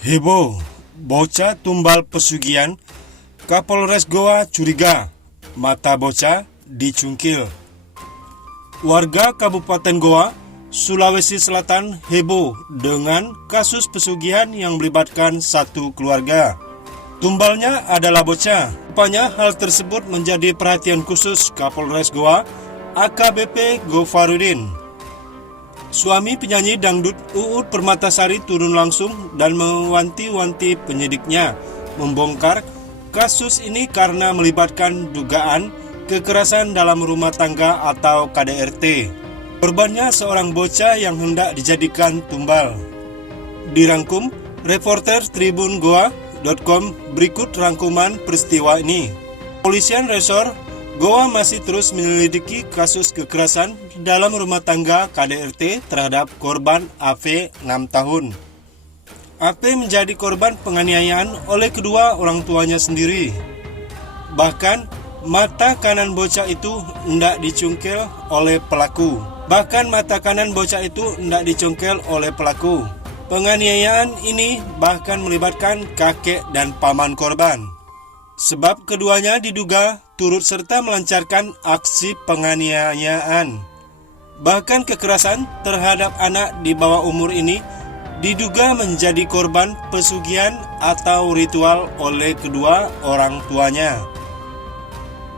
Heboh, bocah tumbal pesugihan, Kapolres Goa curiga, mata bocah dicungkil. Warga Kabupaten Goa, Sulawesi Selatan heboh dengan kasus pesugihan yang melibatkan satu keluarga. Tumbalnya adalah bocah. Rupanya hal tersebut menjadi perhatian khusus Kapolres Goa, AKBP Gofarudin. Suami penyanyi dangdut Uut Permatasari turun langsung dan mewanti-wanti penyidiknya membongkar kasus ini karena melibatkan dugaan kekerasan dalam rumah tangga atau KDRT. Korbannya seorang bocah yang hendak dijadikan tumbal. Dirangkum reporter tribungoa.com berikut rangkuman peristiwa ini. Polisian Resor Goa masih terus menyelidiki kasus kekerasan dalam rumah tangga KDRT terhadap korban AV 6 tahun. AV menjadi korban penganiayaan oleh kedua orang tuanya sendiri. Bahkan mata kanan bocah itu hendak dicungkil oleh pelaku. Penganiayaan ini bahkan melibatkan kakek dan paman korban. Sebab keduanya diduga turut serta melancarkan aksi penganiayaan. Bahkan kekerasan terhadap anak di bawah umur ini diduga menjadi korban pesugihan atau ritual oleh kedua orang tuanya.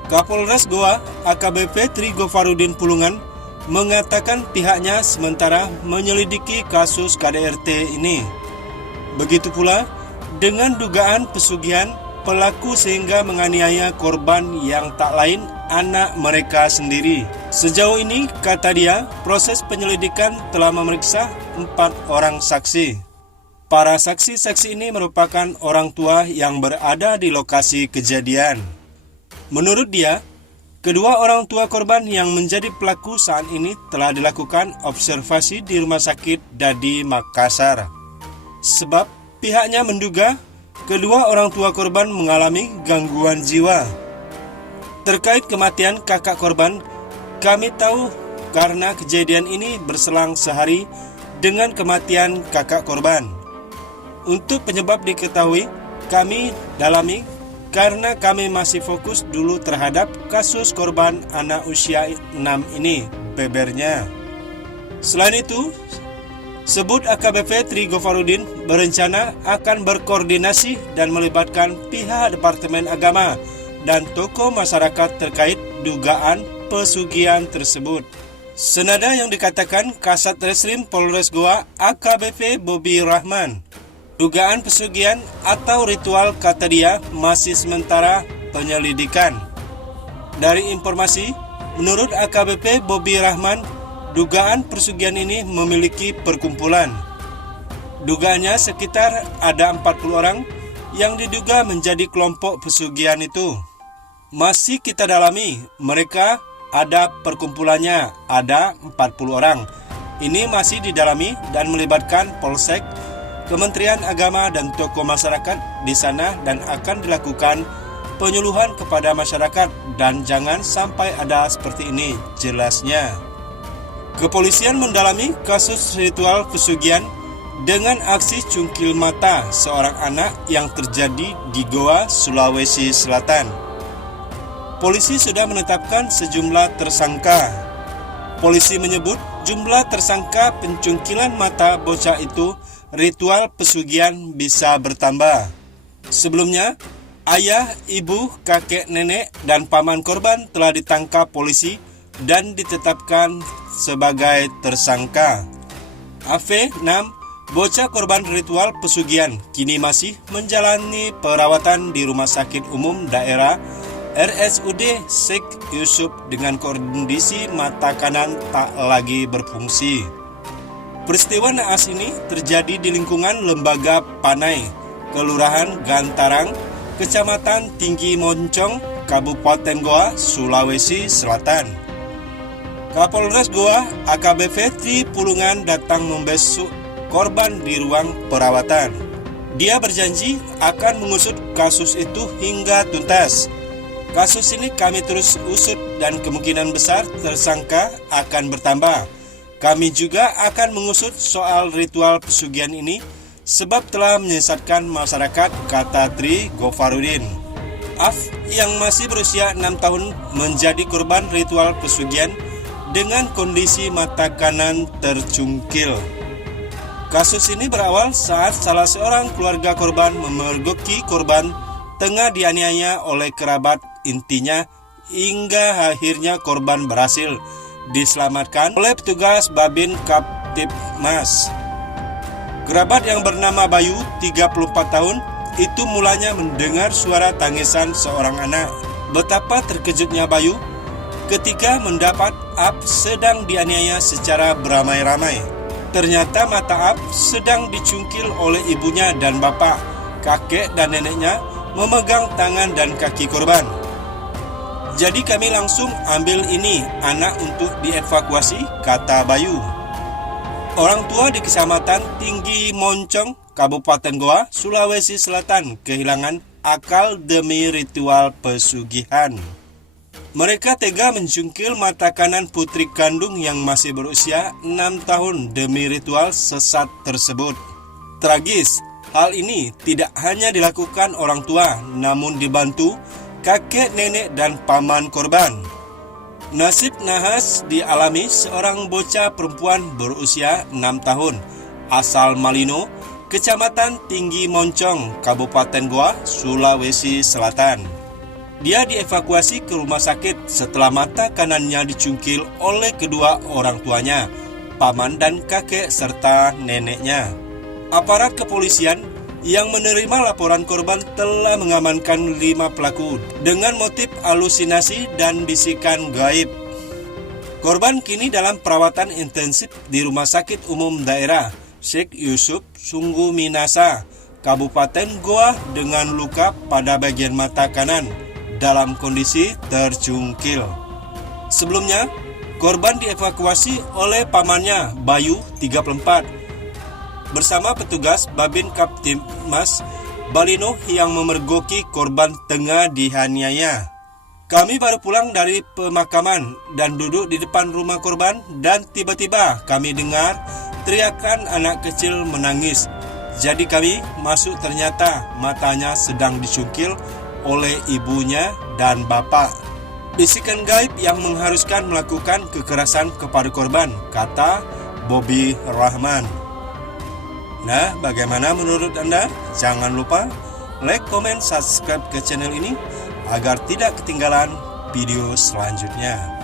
Kapolres Goa AKBP Tri Gofarudin Pulungan mengatakan pihaknya sementara menyelidiki kasus KDRT ini. Begitu pula dengan dugaan pesugihan pelaku sehingga menganiaya korban yang tak lain anak mereka sendiri. Sejauh ini, kata dia, proses penyelidikan telah memeriksa 4 orang saksi. Para saksi-saksi ini merupakan orang tua yang berada di lokasi kejadian. Menurut dia, kedua orang tua korban yang menjadi pelaku saat ini telah dilakukan observasi di Rumah Sakit Dadi Makassar. Sebab pihaknya menduga kedua orang tua korban mengalami gangguan jiwa. Terkait kematian kakak korban, kami tahu karena kejadian ini berselang sehari dengan kematian kakak korban. Untuk penyebab diketahui, kami dalami karena kami masih fokus dulu terhadap kasus korban anak usia 6 ini, bebernya. Selain itu, sebut AKBP Tri Gofarudin berencana akan berkoordinasi dan melibatkan pihak Departemen Agama dan tokoh masyarakat terkait dugaan pesugihan tersebut. Senada yang dikatakan Kasat Reskrim Polres Goa AKBP Bobi Rahman, dugaan pesugihan atau ritual kata dia masih sementara penyelidikan. Dari informasi, menurut AKBP Bobi Rahman, dugaan pesugihan ini memiliki perkumpulan. Dugaannya sekitar ada 40 orang yang diduga menjadi kelompok pesugihan itu. Masih kita dalami, mereka ada perkumpulannya, ada 40 orang. Ini masih didalami dan melibatkan Polsek, Kementerian Agama dan tokoh masyarakat di sana dan akan dilakukan penyuluhan kepada masyarakat dan jangan sampai ada seperti ini, jelasnya. Kepolisian mendalami kasus ritual pesugihan dengan aksi cungkil mata seorang anak yang terjadi di Goa, Sulawesi Selatan. Polisi sudah menetapkan sejumlah tersangka. Polisi menyebut jumlah tersangka pencungkilan mata bocah itu ritual pesugihan bisa bertambah. Sebelumnya, ayah, ibu, kakek, nenek, dan paman korban telah ditangkap polisi dan ditetapkan sebagai tersangka. AV 6, bocah korban ritual pesugihan, kini masih menjalani perawatan di Rumah Sakit Umum Daerah RSUD Sheikh Yusuf dengan kondisi mata kanan tak lagi berfungsi. Peristiwa naas ini terjadi di lingkungan Lembaga Panai, Kelurahan Gantarang, Kecamatan Tinggi Moncong, Kabupaten Goa, Sulawesi Selatan. Kapolres Goa AKBP Tri Pulungan datang membesuk korban di ruang perawatan. Dia berjanji akan mengusut kasus itu hingga tuntas. Kasus ini kami terus usut dan kemungkinan besar tersangka akan bertambah. Kami juga akan mengusut soal ritual pesugihan ini sebab telah menyesatkan masyarakat, kata Tri Gofarudin. Af yang masih berusia 6 tahun menjadi korban ritual pesugihan dengan kondisi mata kanan tercungkil. Kasus ini berawal saat salah seorang keluarga korban memergoki korban tengah dianiaya oleh kerabat intinya hingga akhirnya korban berhasil diselamatkan oleh petugas Babin Kaptipmas. Kerabat yang bernama Bayu, 34 tahun, itu mulanya mendengar suara tangisan seorang anak. Betapa terkejutnya Bayu ketika mendapat Ap sedang dianiaya secara beramai-ramai. Ternyata mata Ap sedang dicungkil oleh ibunya dan bapak, kakek dan neneknya memegang tangan dan kaki korban. Jadi kami langsung ambil ini anak untuk dievakuasi, kata Bayu. Orang tua di Kecamatan Tinggi Moncong, Kabupaten Goa, Sulawesi Selatan kehilangan akal demi ritual pesugihan. Mereka tega mencungkil mata kanan putri kandung yang masih berusia 6 tahun demi ritual sesat tersebut. Tragis, hal ini tidak hanya dilakukan orang tua, namun dibantu kakek, nenek, dan paman korban. Nasib nahas dialami seorang bocah perempuan berusia 6 tahun, asal Malino, Kecamatan Tinggi Moncong, Kabupaten Goa, Sulawesi Selatan. Dia dievakuasi ke rumah sakit setelah mata kanannya dicungkil oleh kedua orang tuanya, paman dan kakek serta neneknya. Aparat kepolisian yang menerima laporan korban telah mengamankan 5 pelaku dengan motif halusinasi dan bisikan gaib. Korban kini dalam perawatan intensif di Rumah Sakit Umum Daerah Sheikh Yusuf Sungguh Minasa, Kabupaten Goa dengan luka pada bagian mata kanan dalam kondisi tercungkil. Sebelumnya, korban dievakuasi oleh pamannya Bayu, 34, bersama petugas Babin Kaptipmas Balino yang memergoki korban tengah dianiaya. Kami baru pulang dari pemakaman dan duduk di depan rumah korban dan tiba-tiba kami dengar teriakan anak kecil menangis. Jadi kami masuk, ternyata matanya sedang dicungkil oleh ibunya dan bapak. Bisikan gaib yang mengharuskan melakukan kekerasan kepada korban, kata Bobby Rahman. Nah, bagaimana menurut Anda? Jangan lupa like, comment, subscribe ke channel ini agar tidak ketinggalan video selanjutnya.